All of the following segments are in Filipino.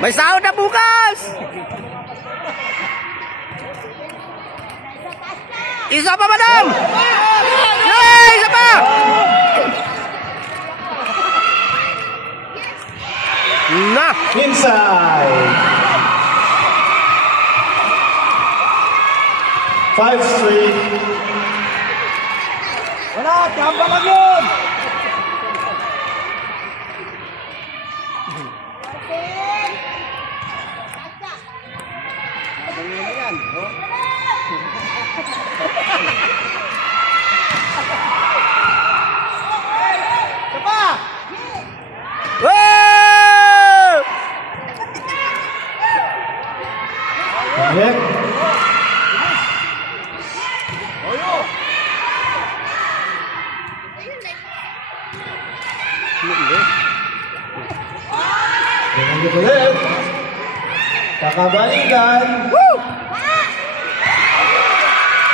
May sahod na bukas! Isa pa, madam! Yay! Isa pa! Na! Inside. 5 straight. Wala, tamba lang yun! Wow! Hit. Ganyan ulit. Kakabalikan.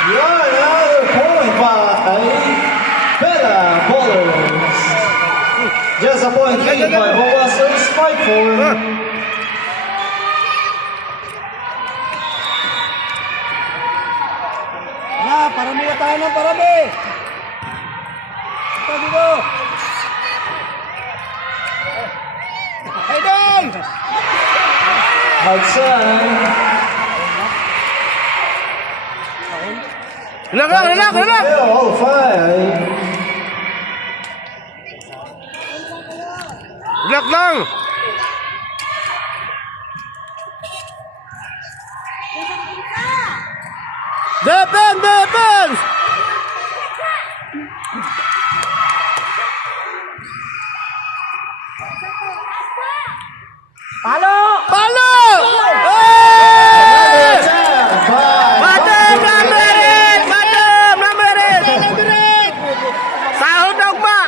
Yan, another point by Bella Bowlers. Just a point lead by Bowlers, 5-4. Na, parami na tayo ng parami! Ito dito! Idol! Outside. Relax! All 5. Relax lang! Defense! Palo! Hey! Attack by Madam, number 8! Sahod na ugma!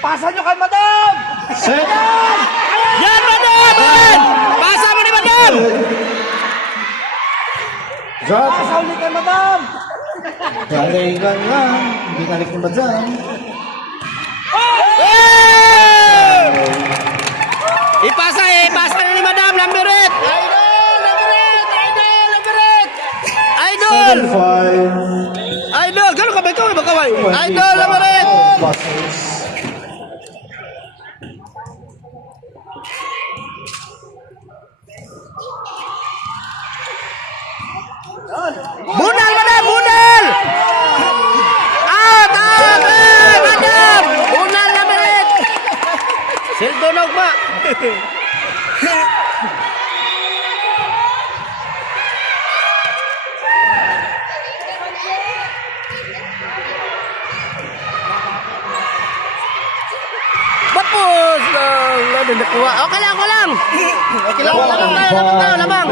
Pasa nyo kay madam! Set. Yan, madam! Pasa mo ni madam! Drop. Pasa ulit kay madam! Balikan lang. Binalik ni Madam. Hey! Ipasa na ni madam, number 8! Idol! 7-5. Idol! Gano'n ka ba ito? Magkaway? Idol, number 8! Buses. Bunal, madam! Bunal! Out! Madam! Bunal, number 8! Sildo na ugma! Bapos! Nakuha. Okay lang! Lamang!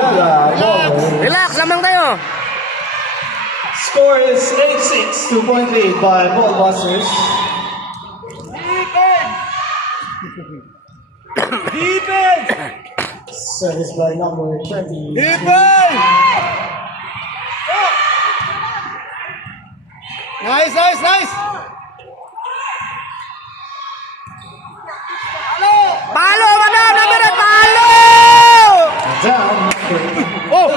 Relax, lamang tayo! Score is 8-6. 2-point lead by Ballbusters. Defense! Service by number 20. Defense! Nice! Palo, madam! Number 8, palo! Down. Oh!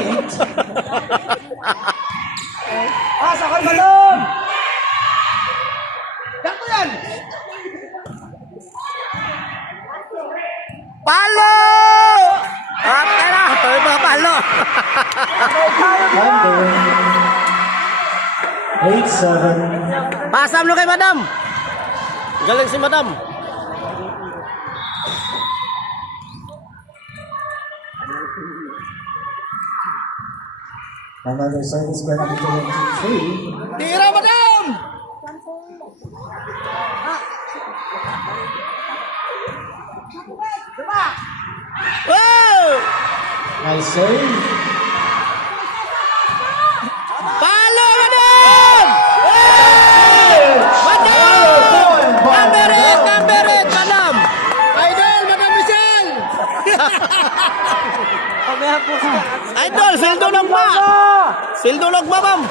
Pasa kay madam! Dakto yan! Palo! Okay na, ito ba palo? Under. 8-7. Pasam lo kay madam. Galing si madam. Another service by number 23. Tira madam! Wow! Nice save. Palo madam! Wow! Sildunog ba, ma'am?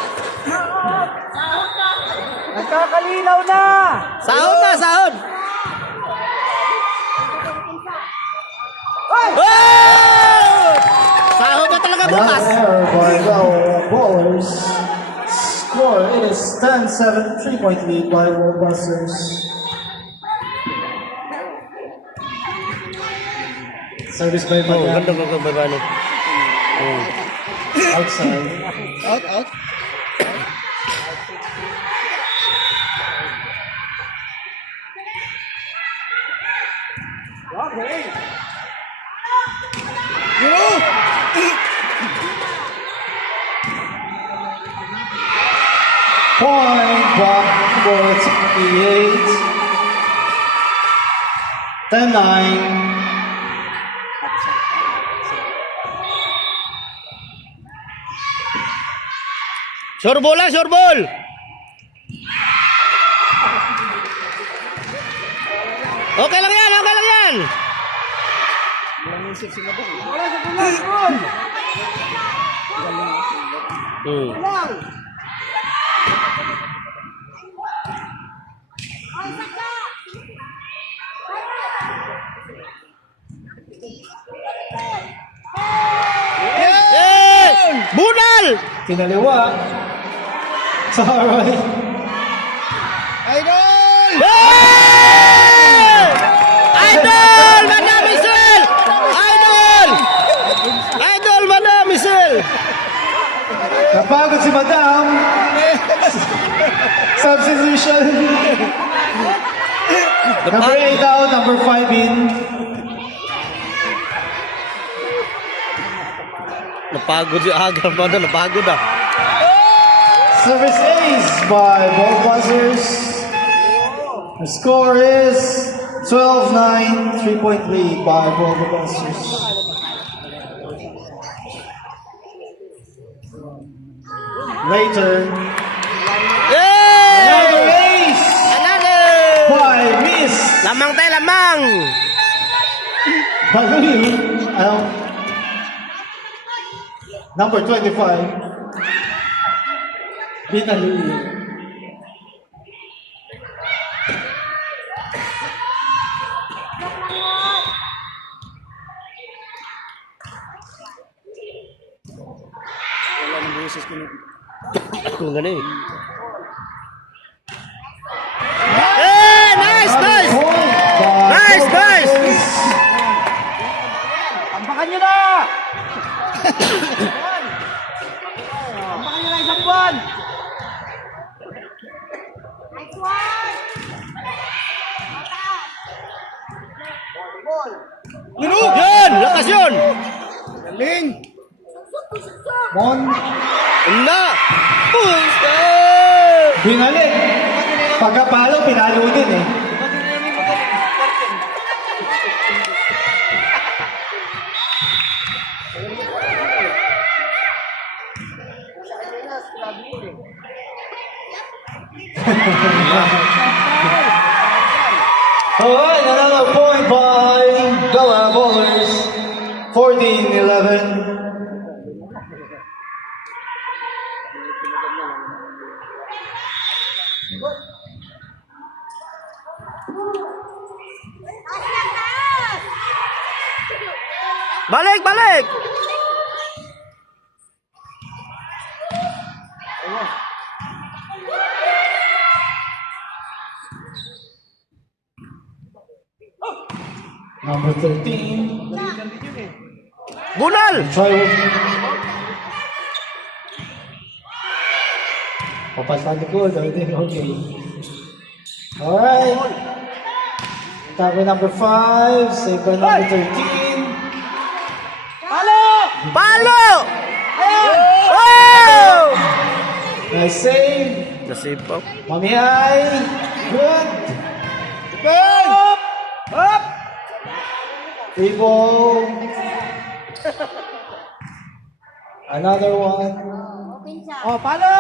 Nagkakalinaw na! Sahod na, sahod! Oh! Sahod na talaga Another bukas. error by the Ballers. Score is 10-7, 3-point lead by Ballbusters. Service by Oh, Madam. ganda ko ba ano? Oh. Outside. Out. Okay. Point back for 28. 10-9. Sure ball lang, sure ball! Okay lang yan, okay lang yan! Wala sa pulang. Hmm. Lang. Eh! Bunal! Kinaliwa. Sorry. Idol! Eh! Idol! Madam Michelle! Idol! Idol, Madam Michelle! Napagod si Madam. Substitution. Number 8 out, number 5 in. Napagod yung agam na doon, napagod ah. Service ace by Ballbuzzers. The score is 12-9, 3-point lead by Ballbuzzers. Later, another Eh! ace Another! by Miss Lamang tayo, lamang! Baluyu. Number 25. Binaluyu. Ang gani. Eh! Nice, nice! Point by Nice, nice! Ballbuzzers. Tambakan nyo na! Tambakan nyo na isang buwan! Yun! Lakas yun! Galing! Mon, Wala! Pusta! binalik. Pagkapalo, pinalo din eh. Alright, another point by Bella Ballers. 14-11. Balik, balik! Number 13. Bunal! Try with. Papasa likod. Okay. Alright. Tap by number 5. Save by number 13. Palo! Palo! Ayan! Oh! Nice save. Nasave pa. Mami Ay. Good. Up! Up! Free ball. Another one. Oh, palo!